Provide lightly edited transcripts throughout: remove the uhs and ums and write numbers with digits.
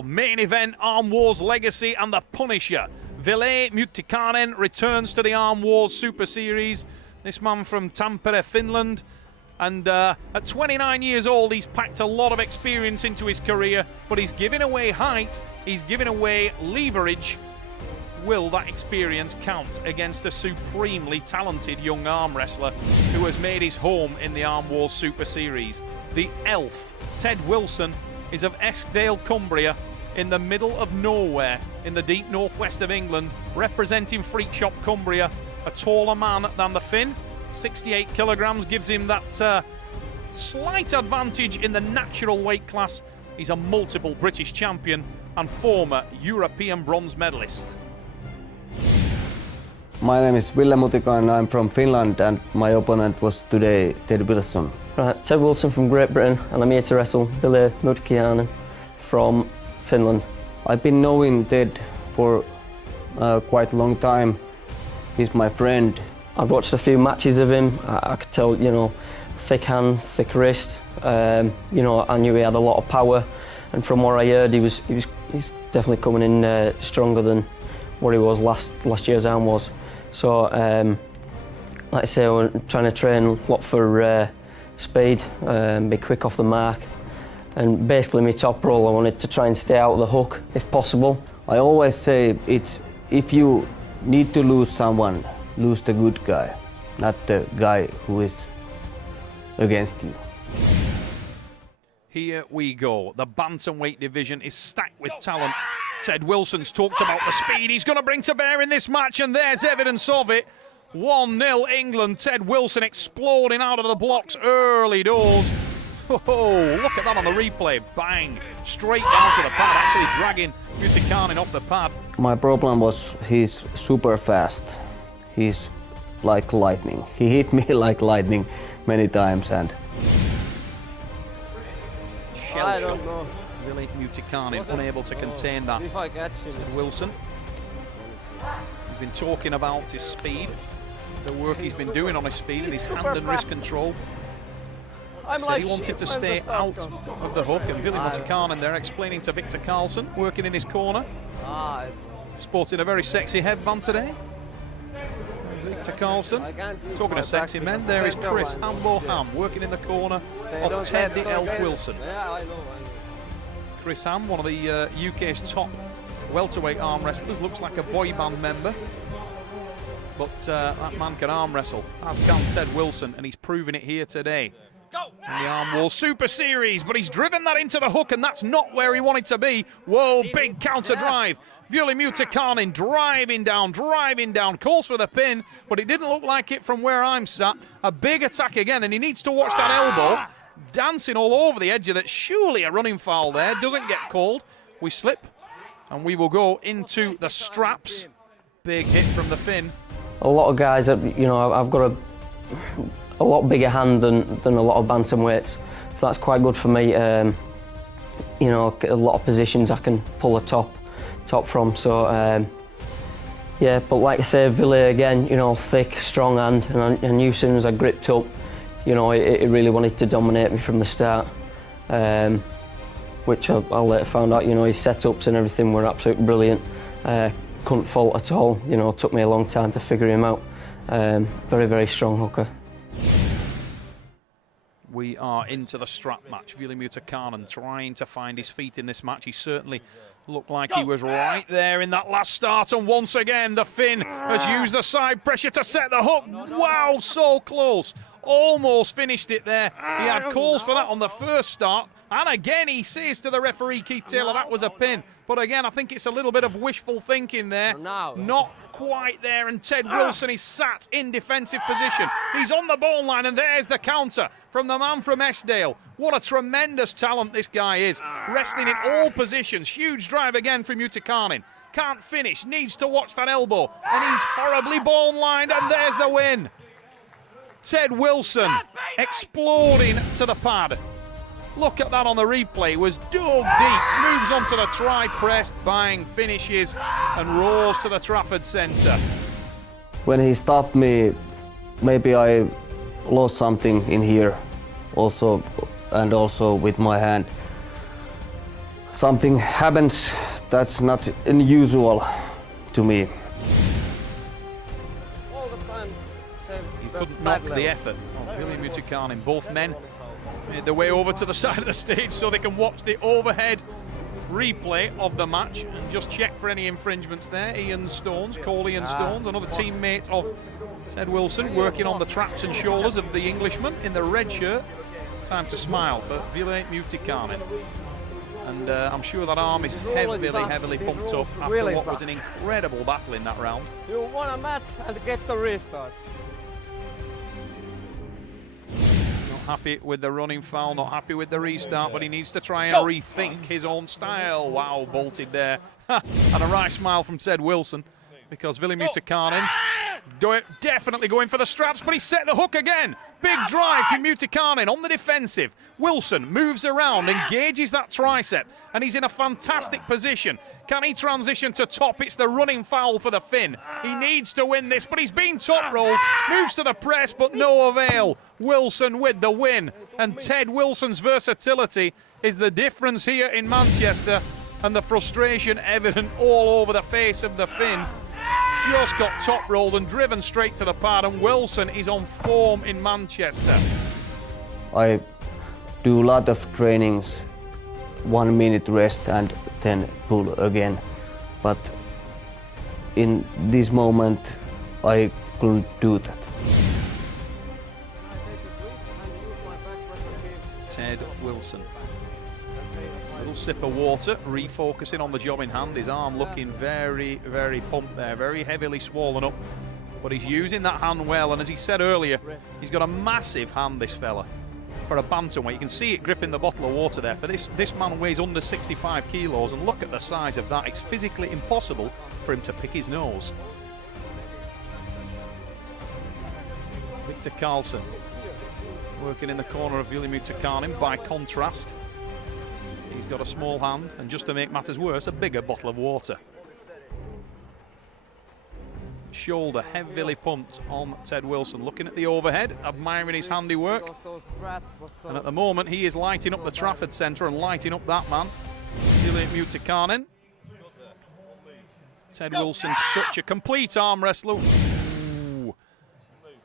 Main event, Arm Wars Legacy and the Punisher. Ville Mutikainen returns to the Arm Wars Super Series. This man from Tampere, Finland. And at 29 years old, he's packed a lot of experience into his career, but he's giving away height, he's giving away leverage. Will that experience count against a supremely talented young arm wrestler who has made his home in the Arm Wars Super Series? The elf, Ted Wilson, is of Eskdale, Cumbria, in the middle of nowhere, in the deep northwest of England, representing Freak Shop Cumbria, a taller man than the Finn. 68 kilograms gives him that slight advantage in the natural weight class. He's a multiple British champion and former European bronze medalist. My name is Ville Mutikainen, I'm from Finland, and my opponent was today Ted Wilson. Right, Ted Wilson from Great Britain, and I'm here to wrestle Ville Mutikainen from Finland. I've been knowing Ted for quite a long time. He's my friend. I've watched a few matches of him. I could tell, thick hand, thick wrist. I knew he had a lot of power, and from what I heard, he's definitely coming in stronger than what he was last year's Arm Wars. So, like I say, we're trying to train a lot for speed, be quick off the mark, and basically my top role, I wanted to try and stay out of the hook if possible. I always say if you need to lose someone, lose the good guy, not the guy who is against you. Here we go. The bantamweight division is stacked with talent. Ted Wilson's talked about the speed he's going to bring to bear in this match, and there's evidence of it. 1-0 England. Ted Wilson exploding out of the blocks early doors. Oh, look at that on the replay. Bang. Straight down to the pad, actually dragging Mutikainen off the pad. My problem was he's super fast. He's like lightning. He hit me like lightning many times, and shell shot. Really, Mutikainen unable to contain that. Ted Wilson. He's been talking about his speed, the work he's been doing on his speed and his hand and wrist control. Said he wanted to stay out of the hook, and Ville Mutikainen there explaining to Victor Carlson, working in his corner. Sporting a very sexy headband today. Victor Carlson, talking of sexy men, there is Chris Ham working in the corner of Ted the Elf Wilson. Chris Ham, one of the UK's top welterweight arm wrestlers, looks like a boy band member. But that man can arm wrestle, as can Ted Wilson, and he's proving it here today. In the Arm Wars Super Series, but he's driven that into the hook, and that's not where he wanted to be. Whoa, big counter drive. Ville Mutikainen driving down, calls for the pin, but it didn't look like it from where I'm sat. A big attack again, and he needs to watch that elbow. Dancing all over the edge of that. Surely a running foul there, doesn't get called. We slip, and we will go into the straps. Big hit from the Finn. A lot of guys, I've got a lot bigger hand than a lot of bantamweights, so that's quite good for me. A lot of positions I can pull a top from. So yeah, but like I say, Ville again, thick, strong hand, and I knew as soon as I gripped up, it really wanted to dominate me from the start, which I later found out. His setups and everything were absolutely brilliant. Couldn't fault at all. It took me a long time to figure him out. Very, very strong hooker. We are into the strap match. Ville Mutikainen trying to find his feet in this match. He certainly looked like he was right there in that last start. And once again, the Finn has used the side pressure to set the hook. Wow, so close. Almost finished it there. He had calls for that on the first start. And again, he says to the referee, Keith Taylor, that was a pin. But again, I think it's a little bit of wishful thinking there. Not quite there, and Ted Wilson is sat in defensive position. He's on the bone line, and there's the counter from the man from Eskdale. What a tremendous talent this guy is. Wrestling in all positions. Huge drive again from Mutikainen. Can't finish, needs to watch that elbow. And he's horribly bone lined, and there's the win. Ted Wilson exploding to the pad. Look at that on the replay, was dug deep, moves onto the tri-press, bang, finishes, and roars to the Trafford Centre. when he stopped me, maybe I lost something in here also, and also with my hand. something happens that's not unusual to me. You couldn't knock the effort of Vili Mutikainen. Both men made their way over to the side of the stage so they can watch the overhead replay of the match and just check for any infringements there. Ian Stones, Cole Ian Stones, another teammate of Ted Wilson, working on the traps and shoulders of the Englishman in the red shirt. Time to smile for Vili Mutikainen. And I'm sure that arm is heavily pumped up after what was an incredible battle in that round. You won a match and get the restart. Not happy with the running foul, not happy with the restart, but he needs to try and rethink his own style. Wow, bolted there. And a right smile from Ted Wilson, because Vili Mutikainen definitely going for the straps, but he set the hook again. Big drive from Mutikainen on the defensive. Wilson moves around, engages that tricep, and he's in a fantastic position. Can he transition to top? It's the running foul for the Finn. He needs to win this, but he's been top rolled. Moves to the press, but no avail. Wilson with the win. And Ted Wilson's versatility is the difference here in Manchester, and the frustration evident all over the face of the Finn. Just got top rolled and driven straight to the pad, and Wilson is on form in Manchester. I do a lot of trainings, 1 minute rest and then pull again. But in this moment, I couldn't do that. Ted Wilson. Little sip of water, refocusing on the job in hand. His arm looking very pumped there, very heavily swollen up. But he's using that hand well, and as he said earlier, he's got a massive hand, this fella, for a bantamweight. You can see it gripping the bottle of water there. For this man weighs under 65 kilos, and look at the size of that. It's physically impossible for him to pick his nose. Victor Carlson working in the corner of Vili Mutikainen. By contrast, he's got a small hand, and just to make matters worse, a bigger bottle of water. Shoulder heavily pumped on Ted Wilson. Looking at the overhead, admiring his handiwork. And at the moment, he is lighting up the Trafford Centre and lighting up that man, Vili Mutikainen. Ted Wilson, such a complete arm wrestler. Ooh.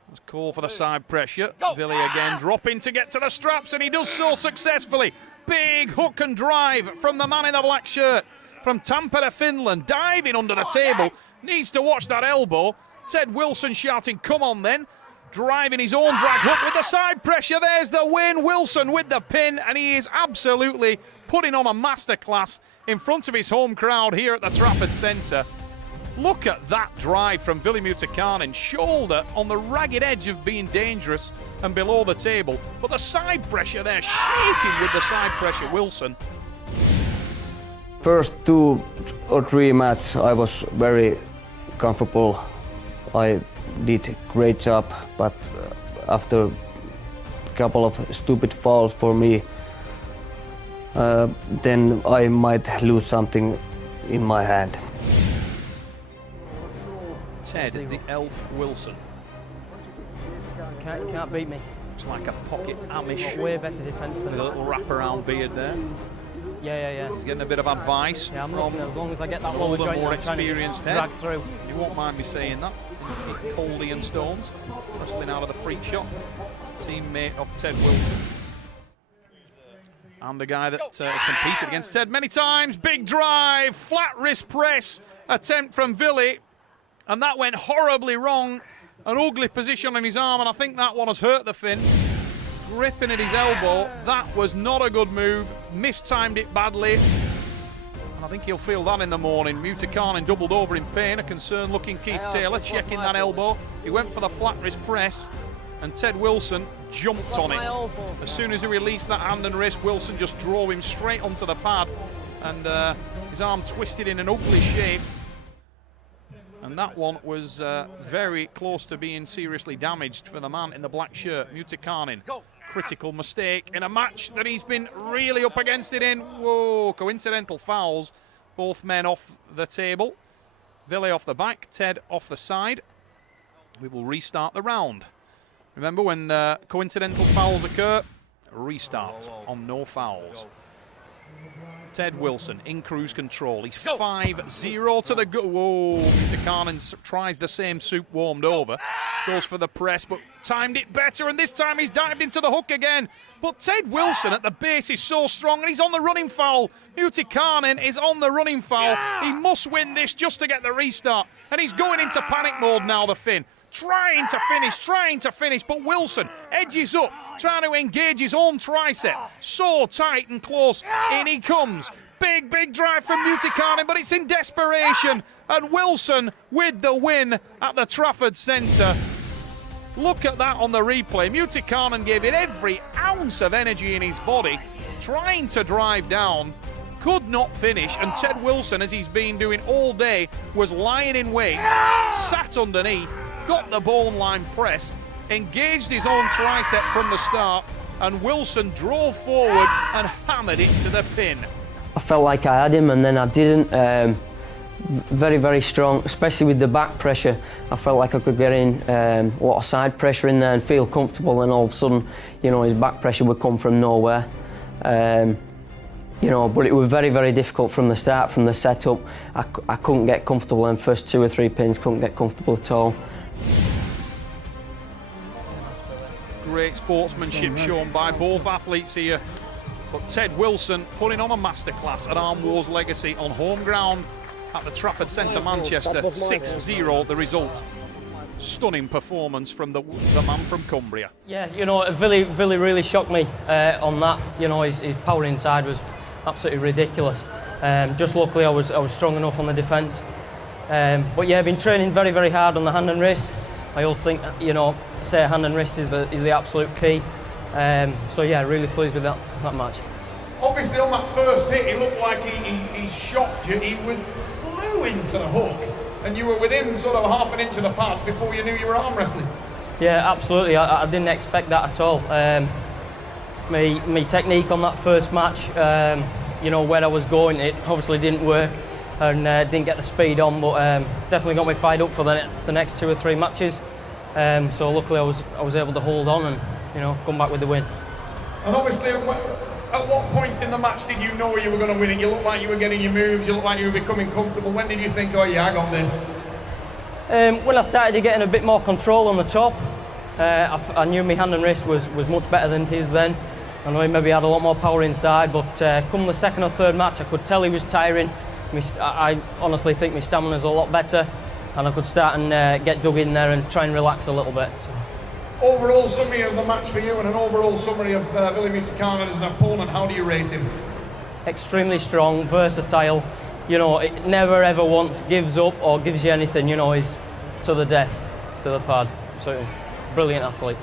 Was call for the side pressure. Vili again dropping to get to the straps, and he does so successfully. Big hook and drive from the man in the black shirt from Tampere, Finland, diving under the table. Needs to watch that elbow. Ted Wilson shouting, come on then. Driving his own drag hook with the side pressure. There's the win. Wilson with the pin, and he is absolutely putting on a masterclass in front of his home crowd here at the Trafford Centre. Look at that drive from Vili Mutikainen. Shoulder on the ragged edge of being dangerous and below the table. But the side pressure there, shaking with the side pressure, Wilson. First 2 or 3 matches, I was very comfortable. I did a great job, but after a couple of stupid fouls for me, then I might lose something in my hand. Ted, the elf Wilson. Can't beat me. Looks like a pocket Amish. Way better defence than With a little wraparound beard there. Yeah. He's getting a bit of advice Yeah, I'm from looking, as long as I get that lower older, joint, more I'm trying to experienced head. drag through. You won't mind me saying that. Cole Ian Stones, wrestling out of the freak shop. Teammate of Ted Wilson. And a guy that has competed against Ted many times. Big drive, flat wrist press attempt from Vili. And that went horribly wrong. An ugly position on his arm, and I think that one has hurt the Finn. Gripping at his elbow. That was not a good move. Mistimed it badly. And I think he'll feel that in the morning. Mutikainen doubled over in pain. A concerned looking Keith Taylor checking that elbow. He went for the flat wrist press, and Ted Wilson jumped on it. As soon as he released that hand and wrist, Wilson just drove him straight onto the pad, and his arm twisted in an ugly shape. And that one was very close to being seriously damaged for the man in the black shirt, Mutikainen. Critical mistake in a match that he's been really up against it in. Whoa, coincidental fouls. Both men off the table. Vili off the back, Ted off the side. We will restart the round. Remember, when coincidental fouls occur, restart on no fouls. Ted Wilson in cruise control. He's 5-0 to the go. Whoa, Mutikainen tries the same soup warmed over. Goes for the press, but timed it better, and this time he's dived into the hook again. But Ted Wilson at the base is so strong, and he's on the running foul. Mutikainen is on the running foul. He must win this just to get the restart, and he's going into panic mode now, the Finn. Trying to finish, but Wilson edges up, trying to engage his own tricep. So tight and close, in he comes. Big drive from Mutikainen, but it's in desperation. And Wilson with the win at the Trafford Centre. Look at that on the replay. Mutikainen gave it every ounce of energy in his body, trying to drive down. Could not finish, and Ted Wilson, as he's been doing all day, was lying in wait, sat underneath, got the bone line press, engaged his own tricep from the start, and Wilson drove forward and hammered it to the pin. I felt like I had him, and then I didn't. Very strong, especially with the back pressure. I felt like I could get in a lot of side pressure in there and feel comfortable, and all of a sudden, you know, his back pressure would come from nowhere. You know, but it was very difficult from the start, from the setup. I couldn't get comfortable in the first 2 or 3 pins, couldn't get comfortable at all. Great sportsmanship shown by both athletes here. But Ted Wilson putting on a masterclass at Arm Wars Legacy on home ground at the Trafford Centre, Manchester. 6-0 the result. Stunning performance from the man from Cumbria. Yeah, you know, Billy really shocked me on that. You know, his power inside was absolutely ridiculous. Just luckily I was strong enough on the defence. But yeah, I've been training very hard on the hand and wrist. I also think, you know, say hand and wrist is the absolute key. So yeah, really pleased with that match. Obviously on that first hit, it looked like he shocked you. He flew into the hook, and you were within sort of half an inch of the pad before you knew you were arm wrestling. Yeah, absolutely. I didn't expect that at all. My technique on that first match, you know, where I was going, it obviously didn't work, and didn't get the speed on, but definitely got me fired up for the next 2 or 3 matches. So luckily I was able to hold on and, you know, come back with the win. And obviously, at what point in the match did you know you were going to win it? You looked like you were getting your moves, you looked like you were becoming comfortable. When did you think, oh yeah, I got this? When I started getting a bit more control on the top, I knew my hand and wrist was much better than his then. I know he maybe had a lot more power inside, but come the second or third match, I could tell he was tiring. I honestly think my stamina's a lot better, and I could start and get dug in there and try and relax a little bit. So. Overall summary of the match for you, and an overall summary of Billy Mutikainen as an opponent, how do you rate him? Extremely strong, versatile. You know, it never ever once gives up or gives you anything. You know, he's to the death, to the pad. So, brilliant athlete.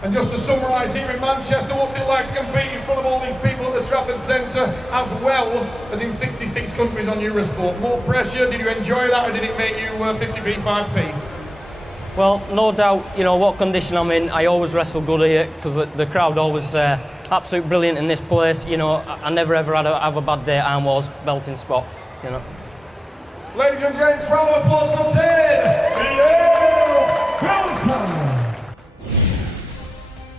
And just to summarise here in Manchester, what's it like to compete in front of all these people at the Trafford Centre, as well as in 66 countries on Eurosport? More pressure, did you enjoy that, or did it make you 50p, 5p? Well, no doubt, you know, what condition I'm in, I always wrestle good here, because the crowd always absolutely brilliant in this place. You know, I never ever have a bad day at Arm Wars belting spot, you know. Ladies and gents, round of applause for Ted Wilson.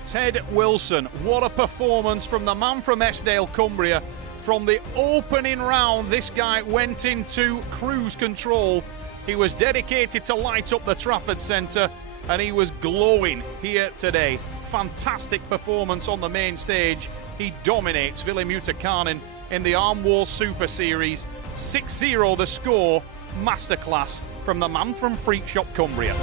Ted Wilson, what a performance from the man from Eskdale, Cumbria. From the opening round, this guy went into cruise control. He was dedicated to light up the Trafford Centre, and he was glowing here today. Fantastic performance on the main stage. He dominates Billy Mutikainen in the Arm Wars Super Series. 6-0 the score. Masterclass from the man from Freak Shop Cumbria.